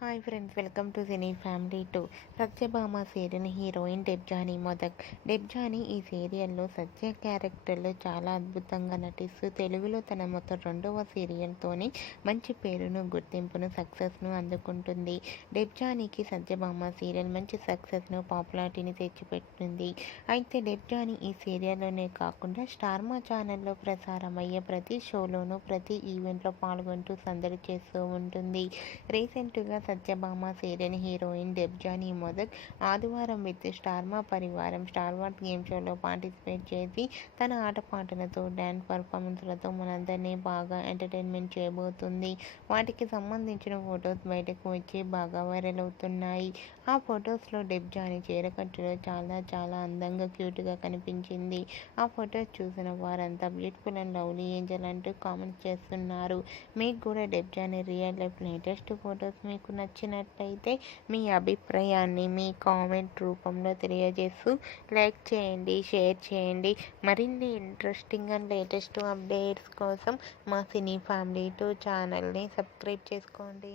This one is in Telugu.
Hi friends, welcome to cine family 2. Satyabhama serial heroine Debjani Modak. Debjani ఈ సీరియల్లో సత్య క్యారెక్టర్లో చాలా అద్భుతంగా నటిస్తూ తెలుగులో తన మొత్తం రెండవ సీరియల్తోనే మంచి పేరును, గుర్తింపును, సక్సెస్ను అందుకుంటుంది. డెబ్జానీకి సత్యభామ సీరియల్ మంచి సక్సెస్ను, పాపులారిటీని తెచ్చిపెట్టింది. అయితే డెబ్జానీ ఈ సీరియల్లోనే కాకుండా స్టార్మా ఛానల్లో ప్రసారమయ్యే ప్రతి షోలోనూ, ప్రతి ఈవెంట్లో పాల్గొంటూ సందడి చేస్తూ ఉంటుంది. రీసెంట్గా సత్యభామ సీరియల్ హీరోయిన్ డెబ్జానీ మొదక్ ఆదివారం విత్ స్టార్మా పరివారం స్టార్ వార్స్ గేమ్ షోలో పార్టిసిపేట్ చేసి తన ఆటపాటలతో, డ్యాన్స్ పర్ఫార్మెన్స్లతో మనందరినీ బాగా ఎంటర్టైన్మెంట్ చేయబోతుంది. వాటికి సంబంధించిన ఫొటోస్ బయటకు వచ్చి బాగా వైరల్ అవుతున్నాయి. ఆ ఫొటోస్లో డెబ్జానీ చీరకట్టులో చాలా చాలా అందంగా, క్యూట్గా కనిపించింది. ఆ ఫొటోస్ చూసిన వారంతా బ్యూటిఫుల్ అండ్ లవ్లీ ఏంజల్ అంటూ కామెంట్స్ చేస్తున్నారు. మీకు కూడా Debjani real life latest photos మీకు నచ్చినట్లయితే మీ అభిప్రాయాన్ని మీ కామెంట్ రూపంలో తెలియజేస్తూ లైక్ చేయండి, షేర్ చేయండి. మరిన్ని ఇంట్రెస్టింగ్ అండ్ లేటెస్ట్ అప్డేట్స్ కోసం మా సినీ ఫ్యామిలీ 2 ఛానల్ని సబ్స్క్రైబ్ చేసుకోండి.